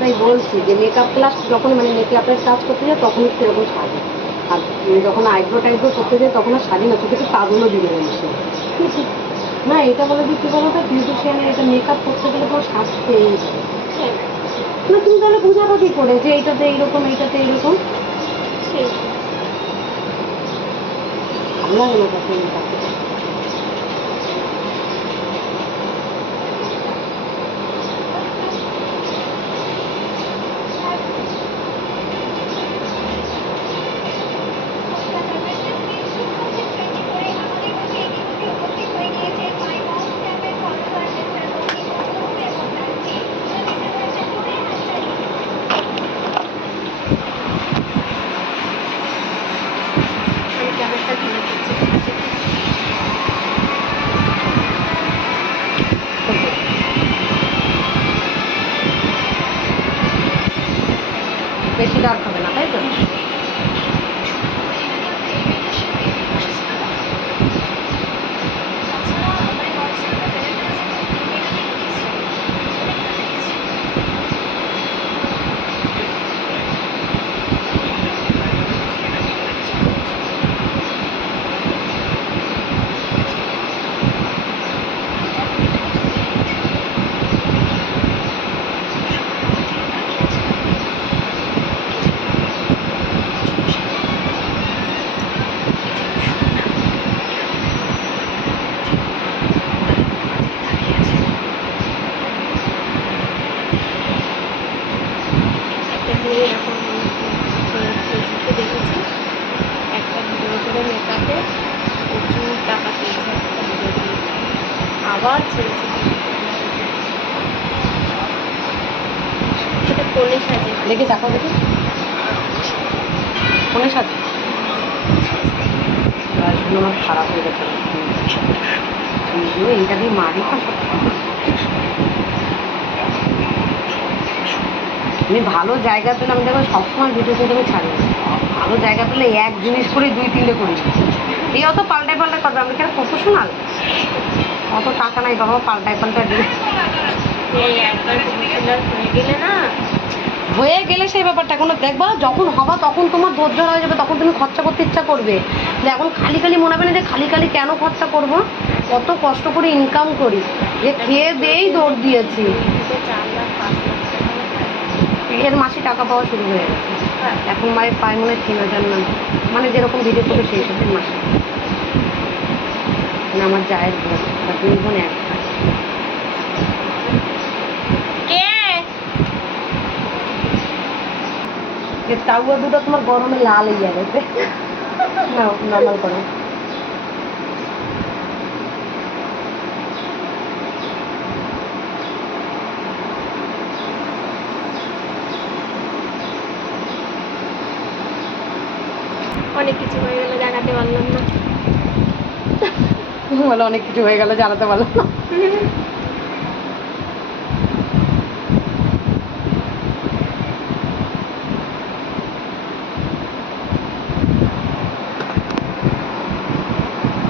তাই বলছি যে মেকআপ ক্লাস যখন মানে মেকআপের কাজ করতে যায় তখন একটু এরকম সাজে, আর যখন আইব্রো টাইব্রো করতে যায় তখন আর সাজি না, চোখে একটু কাজলও দিয়ে দেবে সে। না এটা বলে যে কী বলো তো, বিউটিশিয়ানের এটা মেকআপ করতে গেলে তো সাজতেই হবে। না তুমি তাহলে বুঝাবো কী করে যে এইটাতে এইরকম এইটাতে এইরকম? ভালো লাগে না তখন মেকআপ। বেশি ডার্ক হবে না, তাই তো? দেখেছি একটা ভিডিও করে মেকআপে প্রচুর টাকা পেয়েছে, একটা ভিডিও দিয়ে আবার ছেড়েছে। সেটা ফোনে সাজে, দেখে দেখো দেখি ফোনে সাজে। আমার খারাপ হয়ে গেছে, এইটা দিয়ে মারি না সব। আমি ভালো জায়গা পেলে আমি দেখো সবসময় ভিডিও কিন্তু আমি ছাড়ি না। ভালো জায়গা পেলে এক জিনিস করে 2-3টে করি। এই অত পাল্টায় পাল্টায় করবে, আমি কেন প্রফেশনাল? অত টাকা নাই বাবা পাল্টায় দিয়ে। একবার প্রফেশনাল হয়ে গেলে না, হয়ে গেলে সেই ব্যাপারটা কোনো দেখবা, যখন হবা তখন তোমার ধৈর্য হয়ে যাবে, তখন তুমি খরচা করতে ইচ্ছা করবে। যে এখন খালি খালি মনে হবে না যে খালি খালি কেন খরচা করব, কত কষ্ট করে ইনকাম করি, যে খেয়ে দিয়েই দৌড় দিয়েছি। 4 লাখ 5 লাখ টাকা এর মাসে টাকা পাওয়া শুরু হয়ে গেছে। এখন মায়ের পায় মনে হয় 3000 না, মানে যেরকম ভিডিও করে সেই সাথে মাসে। মানে আমার জায়ের বোন, 2 বোন 1 ভাই। যে তাওয়া দুটো তোমার গরমে লাল হয়ে গেছে। না নর্মাল করো। অনেক কিছু হয়ে গেলে জানাতে পারলাম না। বলে অনেক কিছু হয়ে গেল জানাতে পারলাম না।